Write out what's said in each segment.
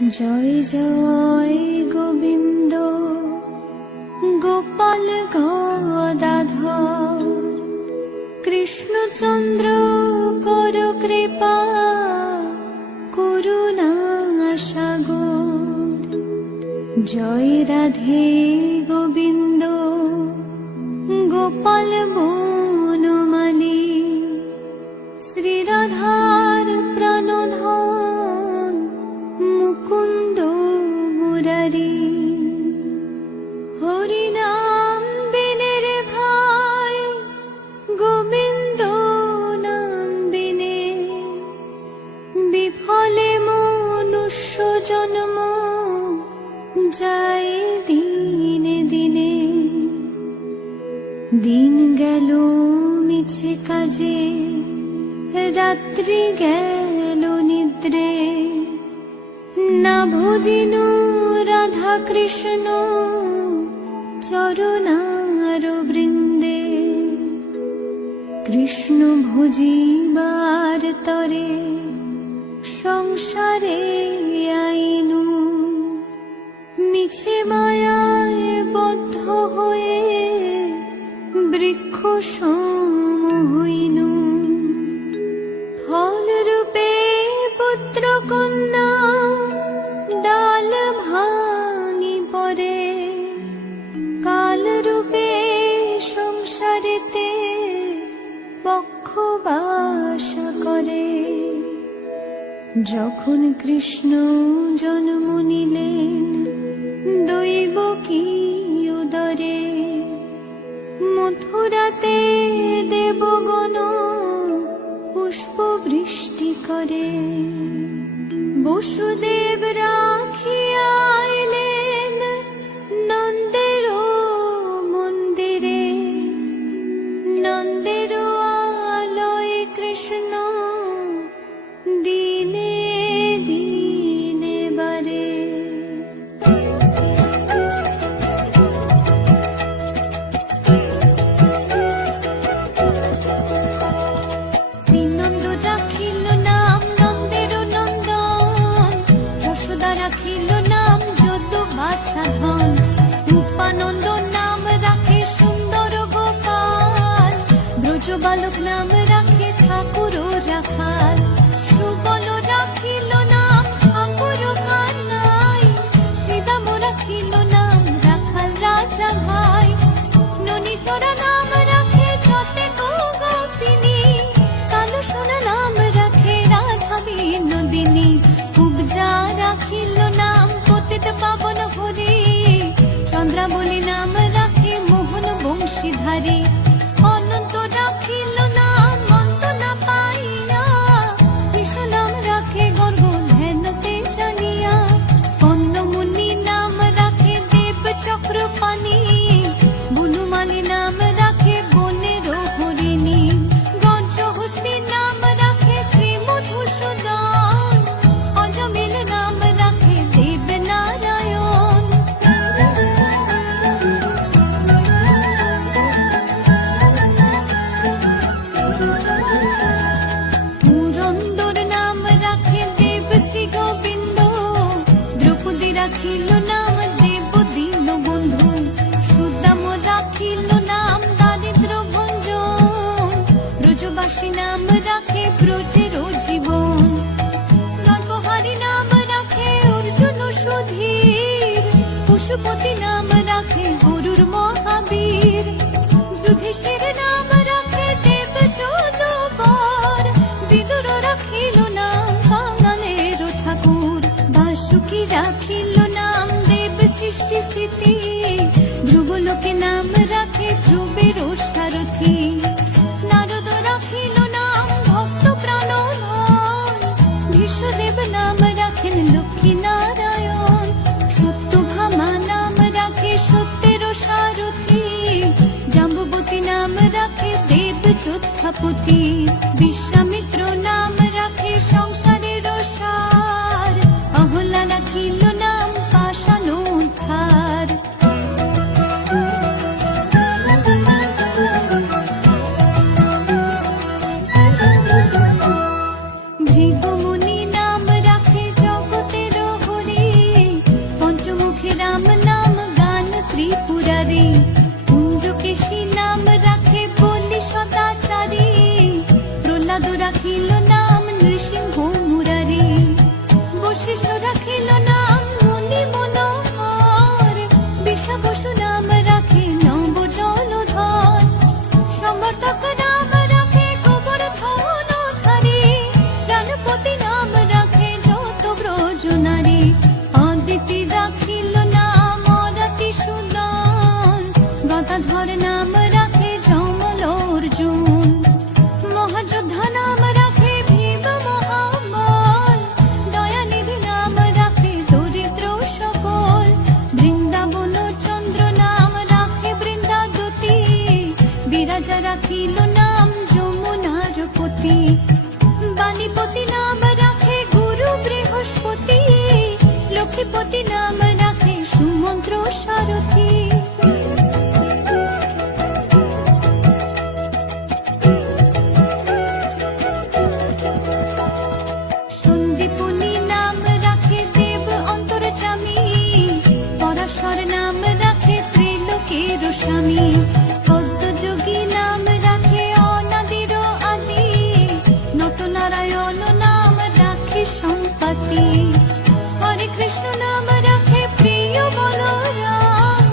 জয় জয় গোবিন্দ গোপাল গদাধর কৃষ্ণচন্দ্র কর কৃপা করুণা সাগর। জয় রাধে গোবিন্দ গোপাল বনমালী শ্রীরাধার প্রাণধন মুকুন্দ মুরারি। হরিনাম বিনে রে ভাই গোবিন্দ নাম বিনে বিফলে মনুষ্য জন্ম যায় দিনে দিনে। দিন গেল মিছে কাজে রাত্রি গেল নিদ্রে না ভজিনু রাধা কৃষ্ণ চরণার বৃন্দে। কৃষ্ণ ভজিবার তরে সংসারে আইনু মিছে মায়ায় বদ্ধ হয়ে বৃক্ষ সম হইনু। ফল রূপে পুত্র কন্যা ডাল ভাঙি পরে কাল রূপে সংসারেতে বক্ষবাসা করে। যখন কৃষ্ণ জন্ম নিলেন দৈব কি উদরে মথুরাতে দেবগণ পুষ্প বৃষ্টি করে। বসুদেব রাখিয়া আইলেন নন্দের মন্দিরে নন্দের আলয় কৃষ্ণ দিনে দিনে বারে। শ্রীনন্দ রাখিল নাম নন্দের নন্দন যশোদা রাখিল নাম যদু বাছা ধন। রূপানন্দ নাম রাখে সুন্দর গোপাল ব্রজ বালক নাম রাখে ঠাকুর রাখাল। সুবল রাখিল নাম ঠাকুর কানাই শ্রীদাম রাখিল নাম রাখাল রাজা ভাই। ননীচরা নাম রাখে যতে গোপিনী কালো সোনা নাম রাখে রাধা বিনোদিনী। কুবজা রাখিল নাম পতিত পাবন হরি চন্দ্রাবলী নাম রাখে মোহন বংশীধারী। অনন্ত রাখিল নাম অন্ত না পাইয়া কৃষ্ণ নাম রাখে গর্গ ধ্যানতে জানিয়া। কন্নমুনি নাম রাখে দেব চক্র পানি বনমালী নাম রাখে বনের হরিণী। গঞ্জহস্তি নাম রাখে শ্রী মধুসূদন অজমিল নাম রাখে দেব নারায়ণ। পুরন্দর নাম রাখে দেব শ্রী গোবিন্দ দ্রৌপদী রাখিল নাম দেব দীন বন্ধু। সুদাম রাখিল নাম দারিদ্র ভঞ্জন ব্রজবাসী নাম রাখে ব্রজের জীবন। নরপহারী নাম রাখে অর্জুন সুধীর পশুপতি নাম রাখে গরুর মহাবীর। যুধিষ্ঠির নাম রাখে দেব যদুবর বিদুর রাখিল নাম কাঙালের ঠাকুর। বাসুকি রাখিল নাম দেব সৃষ্টি স্থিতি ধ্রুবলোকে নাম রাখে ধ্রুবের সারথি। নারদ রাখিল নাম ভক্ত প্রাণধন ভীষ্মদেব নাম রাখেন লক্ষ্মী নারায়ণ। সত্যভামা নাম রাখে সত্যের সারথি জাম্বুবতী নাম রাখে দেব যোদ্ধাপতি। বিশ্বামিত্র নাম রাখে সংসারের সার অহল্যা রাখিল নাম পাষাণ উদ্ধার। ভৃগুমুনি নাম রাখে জগতের হরি যোজনারে, অদিতি রাখিল নাম অরাতি সুদান, গদাধর নাম রাখে যমল অর্জুন, মহাযোদ্ধা নাম রাখে ভীম মহাবল, দয়ানিধি নাম রাখে দরিদ্র সকল, বৃন্দাবন চন্দ্র নাম রাখে বৃন্দাদতী, বিরাজা রাখিল নাম যমুনার পতি, বাণীপতি নাম রাখে গুরু বৃহস্পতি, লক্ষ্মীপতি নাম রাখে সুমন্ত্র সারথী। সন্দীপনী নাম রাখে দেব অন্তর্যামী, পরাশর নাম রাখে ত্রিলোকের স্বামী, পদ্মযোগী নাম রাখে অনাদির আদি, নটনারায়ণ নাম রাখে সম্পত্তি, হরে কৃষ্ণ নাম রাখে প্রিয় বলরাম,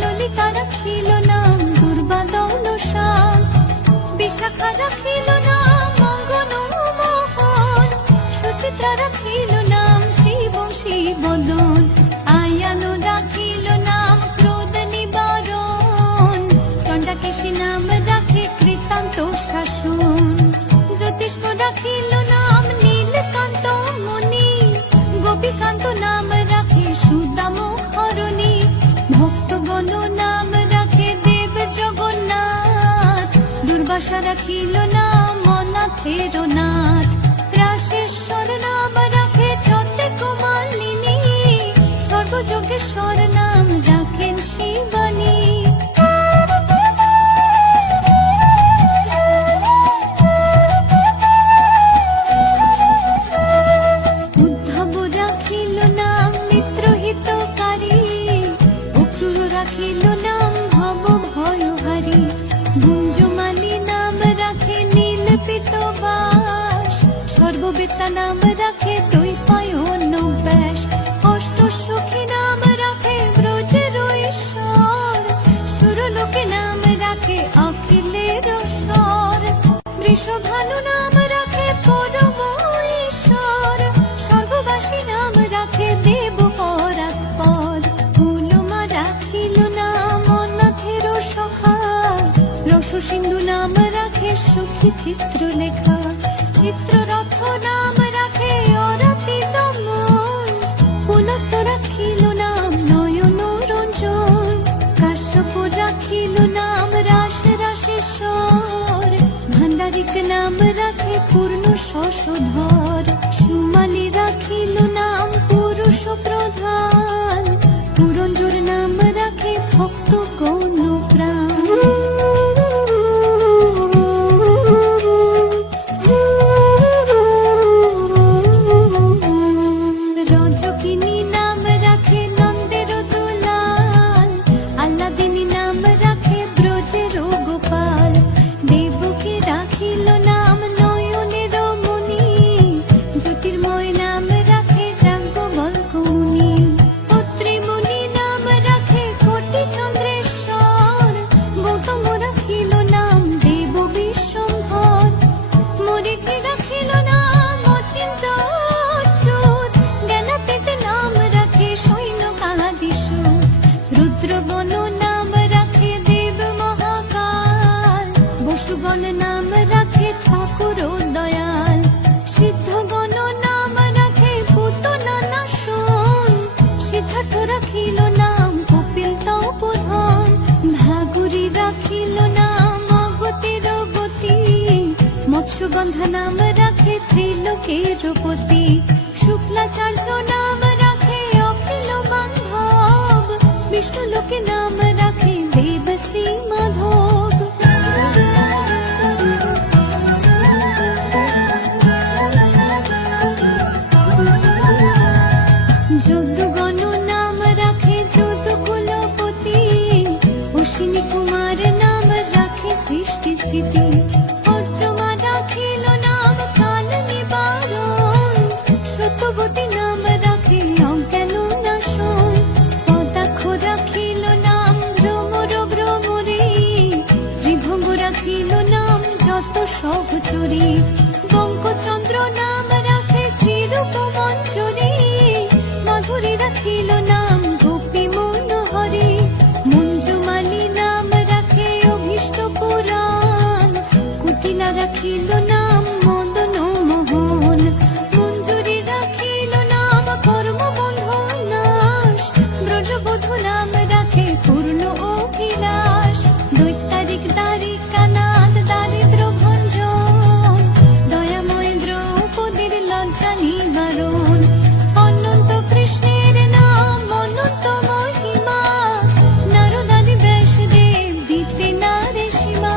ললিতা রাখিল নাম দুর্বাদল শ্যাম, বিশাখা রাখিল নাম মঙ্গল মোহন, সুচিত্রা রাখিল নাম শিবশী বদন, আয়ানো রাখিল নাম ক্রোধ নিবারণ, চণ্ডাকেশী নাম রাখে কৃতান্ত শাসন, জ্যোতিষ্ক রাখিল নাম নীলকান্ত মুনি, গোপীকান্ত নাম রাখে সুদাম হরণী, ভক্তগণ নাম রাখে দেব জগন্নাথ, দুর্বাসা রাখিল নাম অনাথের নাথ, রাশেশ্বর নাম রাখে ছতে কুমালিনী, সর্বযোগেশ্বর নাম রাখেন শিবানী। উদ্ধব রাখিল নাম মিত্রহিতকারী, অক্রূর রাখিল নাম ভব ভয়হারী, গুঞ্জমালী নাম রাখে নীল পিতবাস, সর্ববেত্তা নাম রাখে দৈপায়ন ব্যাস, অষ্ট সখী নাম রাখে ব্রজের ঈশ্বর, সুরলোকে নাম রাখে অখিলের স্বর, বৃষভানু নাম রাখে পরম ঈশ্বর, সর্ববাসী নাম রাখে দেব পরাৎপর, কুলমা রাখিল নাম অনাথের সখা, রস সিন্ধু নাম রাখে সুখী চিত্রলেখা, চিত্ররথ নাম রাখে অরাতি দমন, পুলস্ত রাখিল নাম নয়ন রঞ্জন, কাশ্যপ রাখিল নাম রাস রাসেশ্বর, ভান্ডারিক নাম রাখে পূর্ণ শশধর, সুমালি রাখিল নাম পুরুষ প্রধান, পুরঞ্জোর নাম রাখে ভক্ত গণ প্রাণ। রজকিনী নাম রাখে নন্দের দুলাল, আল্লাদিনী নাম রাখে ব্রজের গোপাল, দেবকী রাখিল নাম নয়নের মণি, জ্যোতির্ময় নাম রাখে যাজ্ঞবল্ক্য মুনি, পত্রিমুনি নাম রাখে কোটি চন্দ্রেশ্বর, গৌতম রাখিল নাম দেব বিশ্বম্ভর, মরীচি রাখিল নাম অচিন্ত অচ্যুত, জ্ঞানাতীত নাম রাখে সৈন্যকাদিসূত, রুদ্রগণ নাম রাখে দেব মহাকাল, বসুগণ নাম রাখে ঠাকুর দয়াল, সিদ্ধগণ নাম রাখে পুতনা নাশন, সিদ্ধার্থ রাখিল নাম কপিল তপোধন, ভাগুরি রাখিল নাম অগতির গতি, মৎস্যগন্ধা নাম রাখে ত্রিলোকের পতি, শুক্লাচার্য নাম রাখে অখিল বান্ধব, বিষ্ণুলোকে নাম রাখে দেব শ্রী মাধব। যদুগণ নাম রাখে যদুকুলপতি, অশ্বিনী কুমার নাম রাখে সৃষ্টি স্থিতি, অর্জমা রাখিল নাম কাল নিবারণ, সত্যবতী নাম রাখে অজ্ঞান নাশন, পদাক্ষ রাখিল নাম ভ্রমর ভ্রমরে, ত্রিভঙ্গ রাখিল নাম যত সহচরী, বঙ্কচন্দ্র নাম রাখে শ্রীরূপ মঞ্জরী, রাখিল নাম গোপী মনোহরে, মঞ্জুমালী নাম রাখে অভীষ্ট পুরাণ, কুটিলা রাখিল নাম মদন মোহন, মঞ্জুরি রাখিল নাম কর্মবন্ধ নাশ, ব্রজবধূ নাম রাখে পূর্ণ অভিলাষ, দৈত্যারিক দ্বারিকা নাথ দারিদ্র ভঞ্জন, দয়াময় দ্রৌপদীর লজ্জা নিবারণ, অনন্ত কৃষ্ণের নাম অনন্ত মহিমা, নারদাদি ব্যাসদেব দিতে নারে সীমা।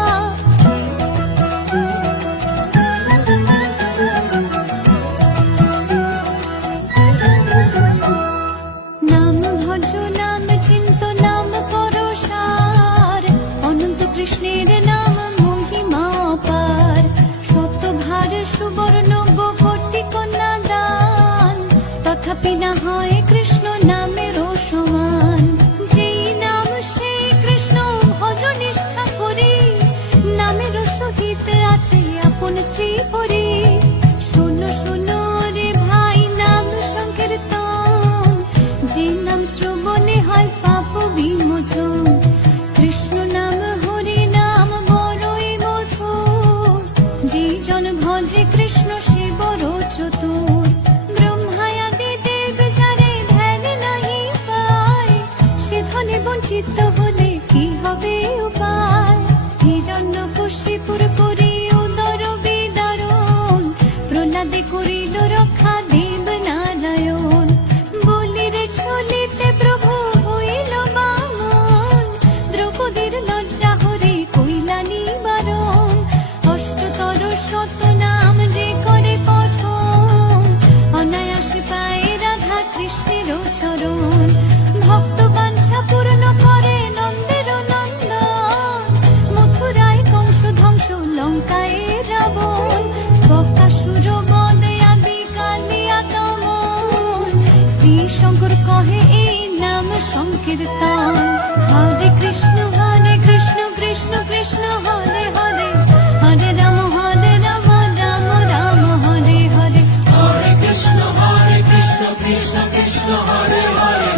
নাম ভজ নাম চিন্ত নাম করো সার, অনন্ত কৃষ্ণের নাম মহিমা অপার, শতভার সুবর্ণ কোটি কন্যা দান, তথাপি না হয় কৃষ্ণ নামের সমান, যেই নাম সেই কৃষ্ণ ভজ নিষ্ঠা করি, নামের সহিত আছে আপন শ্রী হরি। শোনো শোনো রে ভাই নাম সংকীর্তন, যে নাম শ্রবণে হয় পাপ বিমোচন, কৃষ্ণ নাম হরি নাম বড়ই মধুর, যে জন ভজে কৃষ্ণ সে বড় চতুর, ব্রহ্মায়াদি দেব যারে ধ্যান নাহি পায়, সে ধনে বঞ্চিত হলে কি হবে উপায়। হিরণ্যকশিপুর করি উদর বিদারণ, প্রহ্লাদে করিল রক্ষা দেব নারায়ণ, বলিরে ছলিতে প্রভু হইল বামন, দ্রৌপদীর লজ্জা হরে কইলা নিবারণ, অষ্টতর শত নাম যে করে পঠন, অনায়াসে পায় রাধা কৃষ্ণের চরণ, ভক্ত বাঞ্ছা পূর্ণ করে নন্দের নন্দন, মথুরায় কংস ধ্বংস লঙ্কায় রাবণ, বকাসুর বদে আদি কালিয়া দমন, শ্রী শঙ্কর কহে এই নাম সংকীর্তন। হরে কৃষ্ণ কৃষ্ণ কৃষ্ণ হরে হরে, হরে রাম রাম রাম হরে হরে। Hare Krishna, Kৃষ্ণ Krishna Hare Hare,